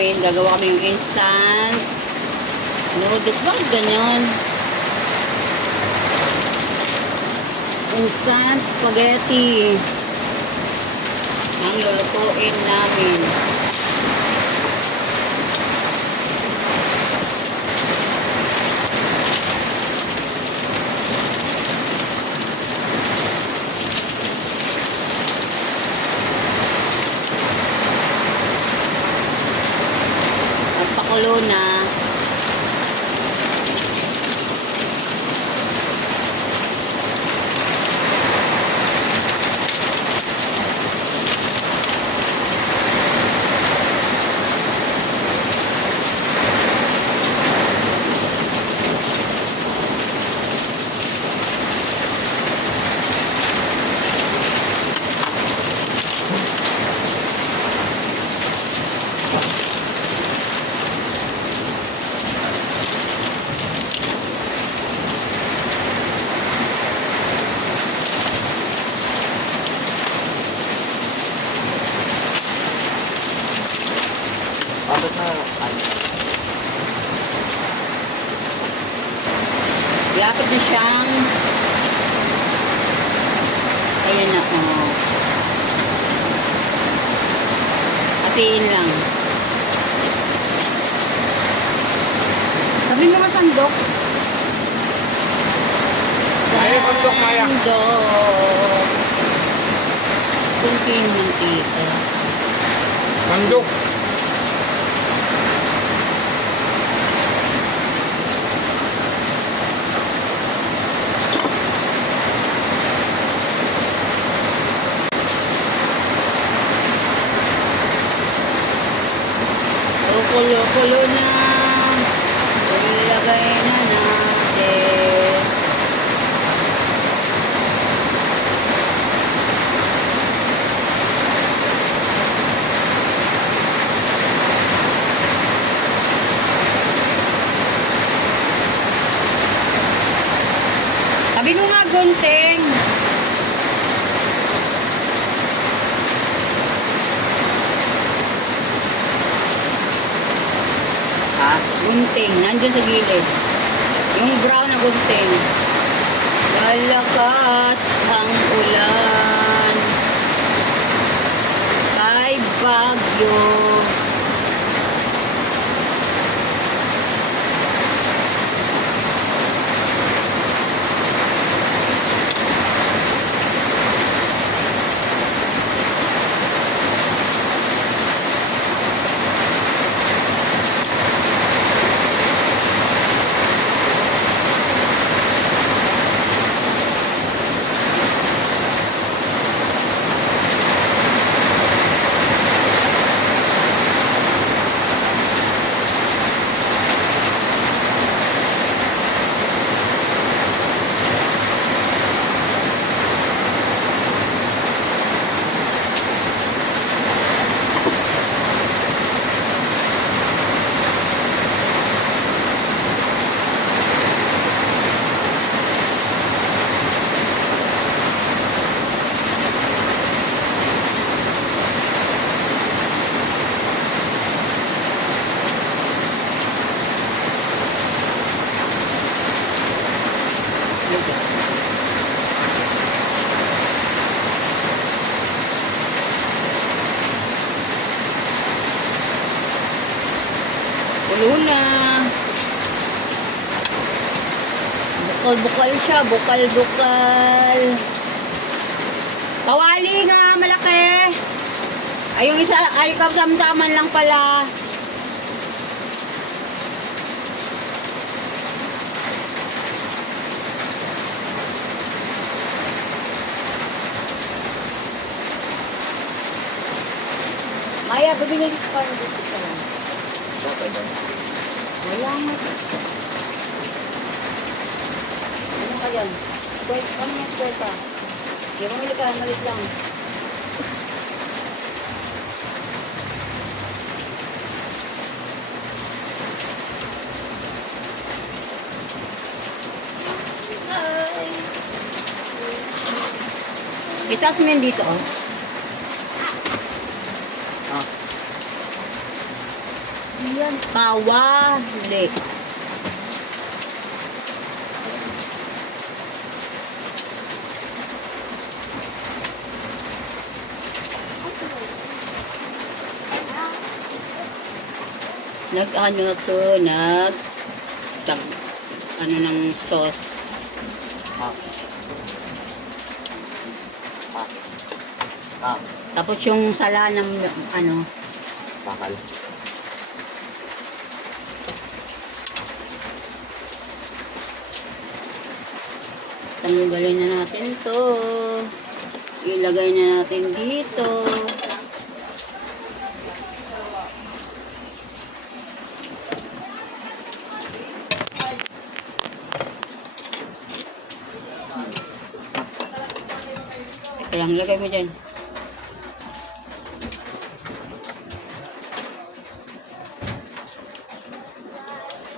namin, gagawa kami yung instant noodles. Bakit ganyan? Instant spaghetti ang lulutuin namin. Pakulo na. Bakit na Lapit na siyang ayan na, oh. Hatiin lang. Sabi mo nga sandok. Ay, sandok, Maya. Sandok. Kunting mantika. Mandok? Kulo-kulo na. Ilagay na natin. Sabi mo nga gunting. Ha? Gunting. Nandun sa gilid. Yung brown na gunting. Lalakas ang ulan. Kay bagyo. Kulo na. Bukal-bukal siya. Bukal-bukal. Kawali nga, malaki. Ay, yung isa, ay kasamsaman lang pala. Maya, bibigyan ko pa ng dito ka lang. Bakit ba? Wala nga. Ano ka yan? Ano yung kweta? Di ba mali ka, malit lang. Itaas mo yun dito, oh. Ah. yan. Kawali. Nag-ano to, ano ng sauce. Ah. Ah. Ah. Tapos yung sala ng ano, Bakal. tanggalin na natin to. Ilagay na natin dito. Kaya lagay mo dyan.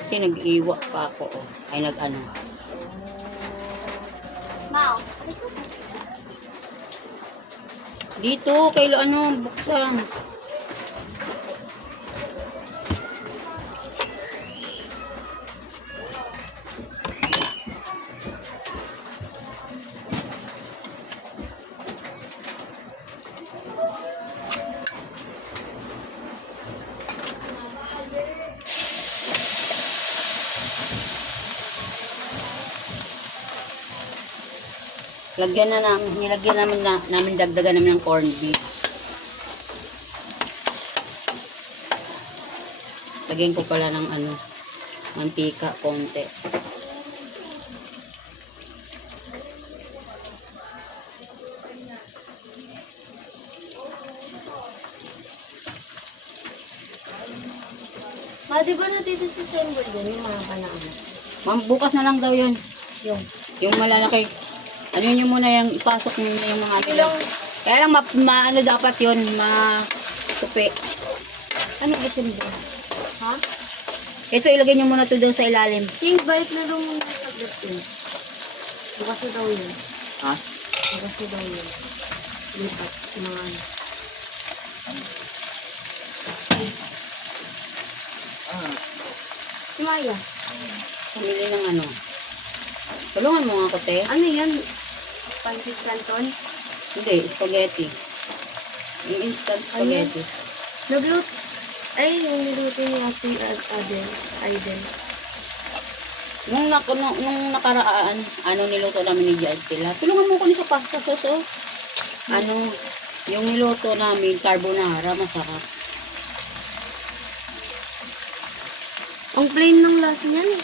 Kasi nag-iwa pa ako. Oh. Ay nag-ano. Mau. Dito, kay ano, buksan. Lagyan na namin, nilagyan namin dagdagan namin ng corned beef. Lagyan ko pala ng ano, mantika, konti. Ma, di ba natito sa symbol dyan yung mga kanaan? Ma'am, bukas na lang daw yun. Yung Malalaki. Ano nyo muna yung ipasok nyo na yung mga ano. ilang, Kaya lang ano dapat yun, matupi. ano ba symbol? Ha? Ito ilagay nyo muna to doon sa ilalim. King, balik na daw muna sa dating. Bukas na daw yun. Ha? Bukas na daw yun. Lipat. Mga ano. Si Maya. Pumili ng ano. Tulungan mo nga ko, te. Ano yan? Pansit canton? Hindi, spaghetti. Yung instant spaghetti. Naglut. Ay, yung niluto ni Ate Aiden. Nung nakaraan, ano niluto namin ni Jad sila. Tulungan mo ko ni sa pasta sauce, oh. Ano, yung niluto namin, carbonara, masarap. Ang plain ng lasa niyan eh.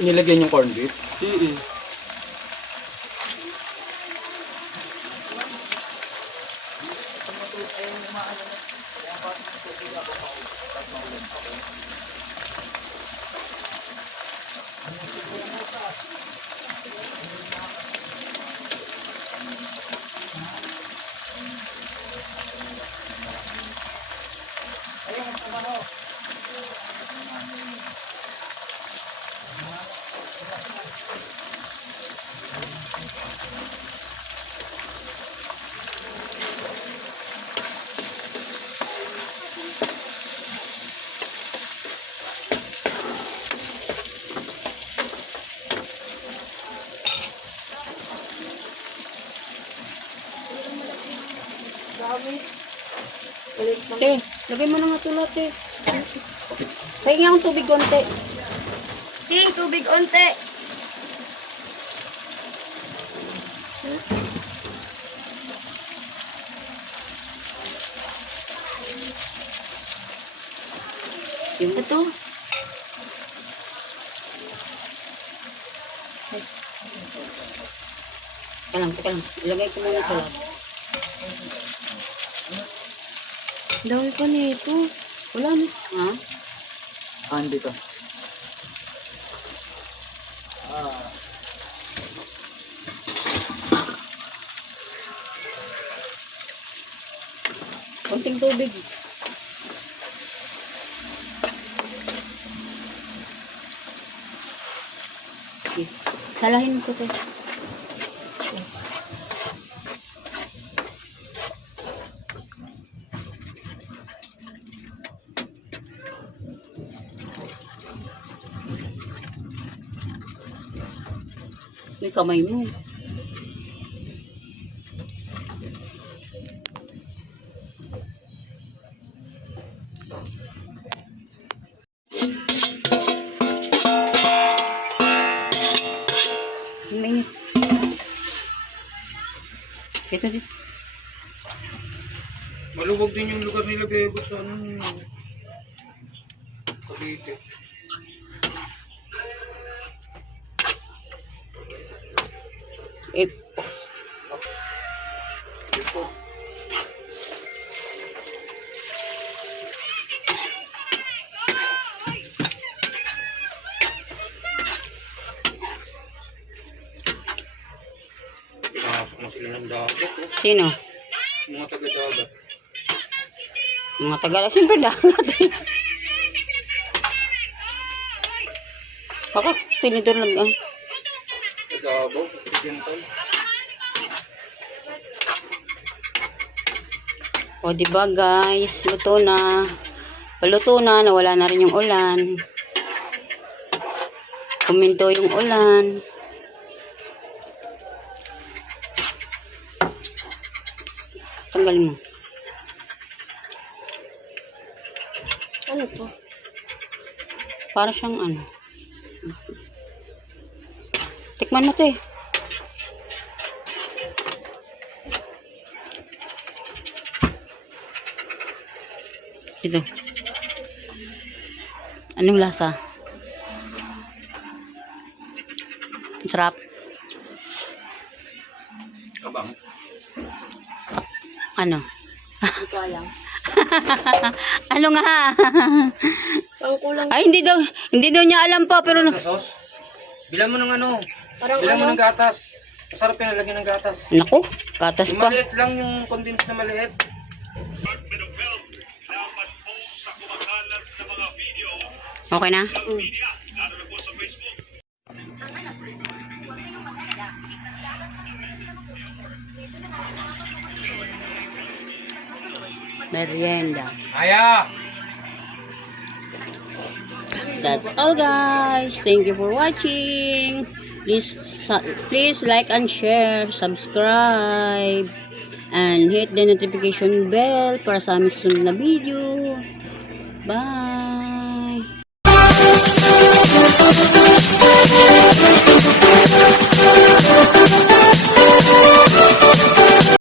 Nilagyan yung corned beef. Mm-mm. Te, lagay mo na nga ito lahat, te. Pahingi akong tubig konti. Ting, tubig onte. Yung Ito. Teka lang. Ilagay ko muna ito lahat. Dami pa nito. Wala na. Ha? Dito. Konting tubig. Salahin ko, te. May kamay mo. Mainit. Dito, dito. Maluwag din yung lugar nila, Bebo, sa ano. Cavite. Eh, Ito. Pinasok na sila ng dagat, oh. sino? Mga taga-dagat. Mga taga, siyempre dagat. Baka tinidor lang ah. Taga-Abaw, Occidental. O diba guys, luto na. Paluto na, nawala na rin yung ulan. Kuminto yung ulan. Tanggalin mo. Ano to? Para siyang ano. Tikman mo to eh. Ito. Anong lasa? Sarap. Kabang. Ano? Hindi ko alam. Ano nga? Ang kulang. Ay, hindi daw niya alam pa, pero Sa sauce. Bilang mo ng ano. Parang Bilang mo ano? ng gatas. Masarap yung nalagyan ng gatas. naku, katas Yung pa. maliit lang, yung condensed na maliit. Okay na? Merienda. Aya! That's all guys. Thank you for watching. Please like and share, subscribe, and hit the notification bell para sa aming susunod na video. Bye!